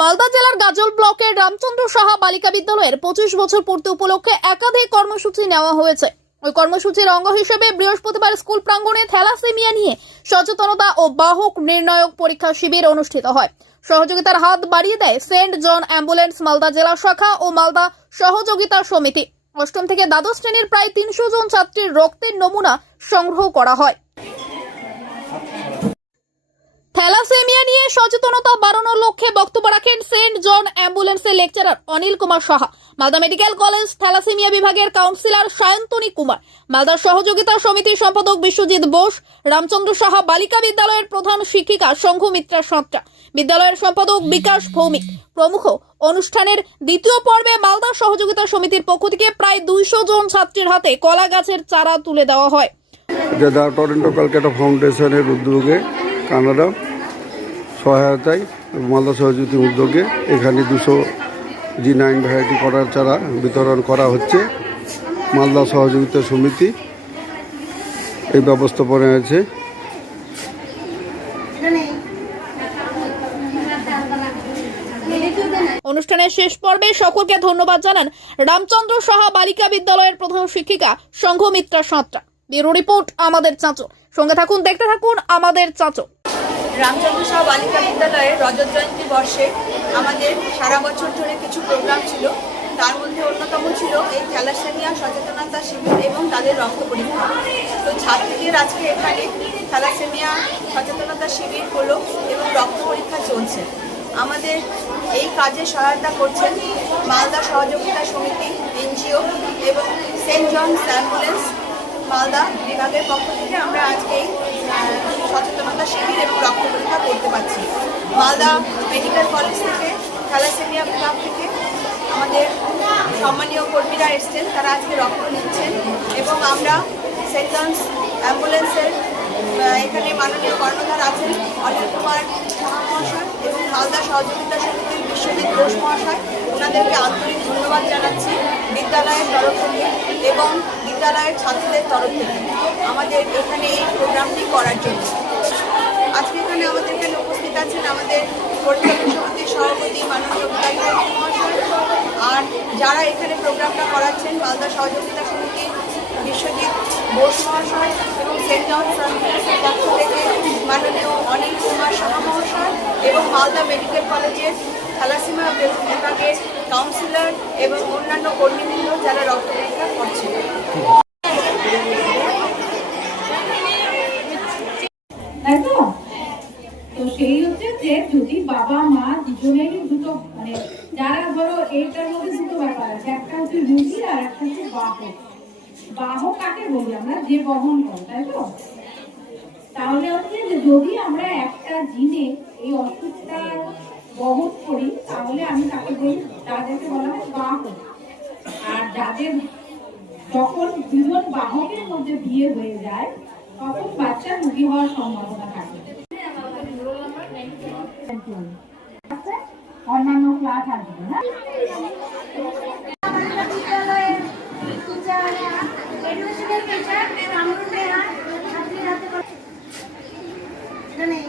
মালদা জেলার গাজল ব্লকের রামচন্দ্র সাহা বালিকা বিদ্যালয়ের পঁচিশ বছর পূর্তি উপলক্ষে একাধিক কর্মসূচি নেওয়া হয়েছে। ওই কর্মসূচির অঙ্গ হিসেবে বৃহস্পতিবার স্কুল প্রাঙ্গণে থ্যালাসেমিয়া নিয়ে সচেতনতা ও বাহক নির্ণায়ক পরীক্ষা শিবির অনুষ্ঠিত হয়। সহযোগিতার হাত বাড়িয়ে দেয় সেন্ট জন অ্যাম্বুলেন্স মালদা জেলা শাখা ও মালদা সহযোগিতা সমিতি। অষ্টম থেকে দ্বাদশ শ্রেণির প্রায় তিনশো জন ছাত্রীর রক্তের নমুনা সংগ্রহ করা হয়। থ্যালাসেমিয়া নিয়ে সচেতনতা বাড়ানোর লক্ষ্যে বক্তব্য রাখেন সেন্ট জন অ্যাম্বুলেন্সের lecturer Anil Kumar Saha. Malda medical college thalassaemia বিভাগের কাউন্সিলর সায়ন্তনী কুমার। মালদার সহযোগিতা সমিতির সম্পাদক বিশ্বজিৎ বোস, রামচন্দ্র সাহা বালিকা বিদ্যালয়ের প্রধান শিক্ষিকা সংঘমিত্রা সাঁতরা। বিদ্যালয়ের সম্পাদক বিকাশ ভৌমিক। প্রমুখ অনুষ্ঠানের দ্বিতীয় পর্বে মালদা সহযোগিতা সমিতির পক্ষ থেকে প্রায় দুইশো জন ছাত্রীর হাতে কলা গাছের চারা তুলে দেওয়া হয়। যে দ্য টরেন্টো ক্যালকাটা ফাউন্ডেশনের উদ্যোগে কানাডা সহায়তায় মালদা সহযোগী উদ্যোগে এখানে দুশো জি নাইন ভ্যারাইটি করার চারা বিতরণ করা হচ্ছে। মালদা সহযোগিতা সমিতি এই ব্যবস্থাপনা আছে। অনুষ্ঠানের শেষ পর্বে সকলকে ধন্যবাদ জানান রামচন্দ্র সাহা বালিকা বিদ্যালয়ের প্রধান শিক্ষিকা সংঘমিত্রা সাঁতরা। ব্যুরো রিপোর্ট আমাদের চাঁচো। সঙ্গে থাকুন, দেখতে থাকুন আমাদের চাঁচো। রামচন্দ্র সাহা বালিকা বিদ্যালয়ের রজত জয়ন্তী বর্ষে আমাদের সারা বছর ধরে কিছু প্রোগ্রাম ছিল। তার মধ্যে অন্যতম ছিল এই থ্যালাসেমিয়া, সচেতনতা শিবির এবং তাদের রক্ত পরীক্ষা। তো ছাত্রীদের আজকে এখানে থ্যালাসেমিয়া, সচেতনতা শিবির হলো এবং রক্ত পরীক্ষা চলছে। আমাদের এই কাজে সহায়তা করছেন মালদা সহযোগিতা সমিতি, এনজিও এবং সেন্ট জনস অ্যাম্বুলেন্স মালদা বিভাগের পক্ষ থেকে আমরা আজকে এই সচেতনতা শিবির এবং রক্ত পরীক্ষা করতে পারছি। মালদা মেডিকেল কলেজ থেকে, থ্যালাসেমিয়া ক্লাব থেকে আমাদের সম্মানীয় কর্মীরা এসছেন, তারা আজকে রক্ত নিচ্ছেন এবং আমরা সেন্ট জনস অ্যাম্বুলেন্সের এখানে মাননীয় কর্ণধার আছেন অনিল কুমার মহাশয় এবং মালদা সহযোগিতা সমিতির বিশ্বজিৎ ঘোষ মহাশয়। ওনাদেরকে আন্তরিক ধন্যবাদ জানাচ্ছি বিদ্যালয়ের তরফ থেকে এবং বিদ্যালয়ের ছাত্রদের তরফ থেকে আমাদের এখানে এই প্রোগ্রামটি করার জন্য। আজকে এখানে আমাদের এখানে উপস্থিত আছেন আমাদের পরিচালন সমিতির সভাপতি মাননীয় আর যারা এখানে প্রোগ্রামটা করাচ্ছেন, মালদা সহযোগিতা সমিতির বিশ্বজিৎ বোস মহাশয় এবং সেন্ট পক্ষ থেকে মাননীয় অনিল কুমার সাহা মহাশয় এবং মালদা মেডিকেল কলেজের থ্যালাসিমা বিভাগের কাউন্সিলর এবং অন্যান্য কর্মীবৃন্দ যারা রক্ত পরীক্ষা করছেন তাই তো তো সেই হচ্ছে যদি বাবা, মা দুজনেরই দুটো মানে যারা ধরো এইটার মধ্যে দুটো ব্যাপার আছে, একটা হচ্ছে রুগী আর একটা হচ্ছে বাহক। বাহক কাকে বলি আমরা? যে বহন করে, তাই তো? তাহলে হচ্ছে যে যদি আমরা একটা জিনে এই অসুখটা বহন করি, তাহলে আমি তাকে বলি, তাদেরকে বলা হয় বাহক। আর যাদের যখন দুজন বাহকের মধ্যে বিয়ে হয়ে যায়, তখন বাচ্চা রুগী হওয়ার সম্ভাবনা থাকে। এখানে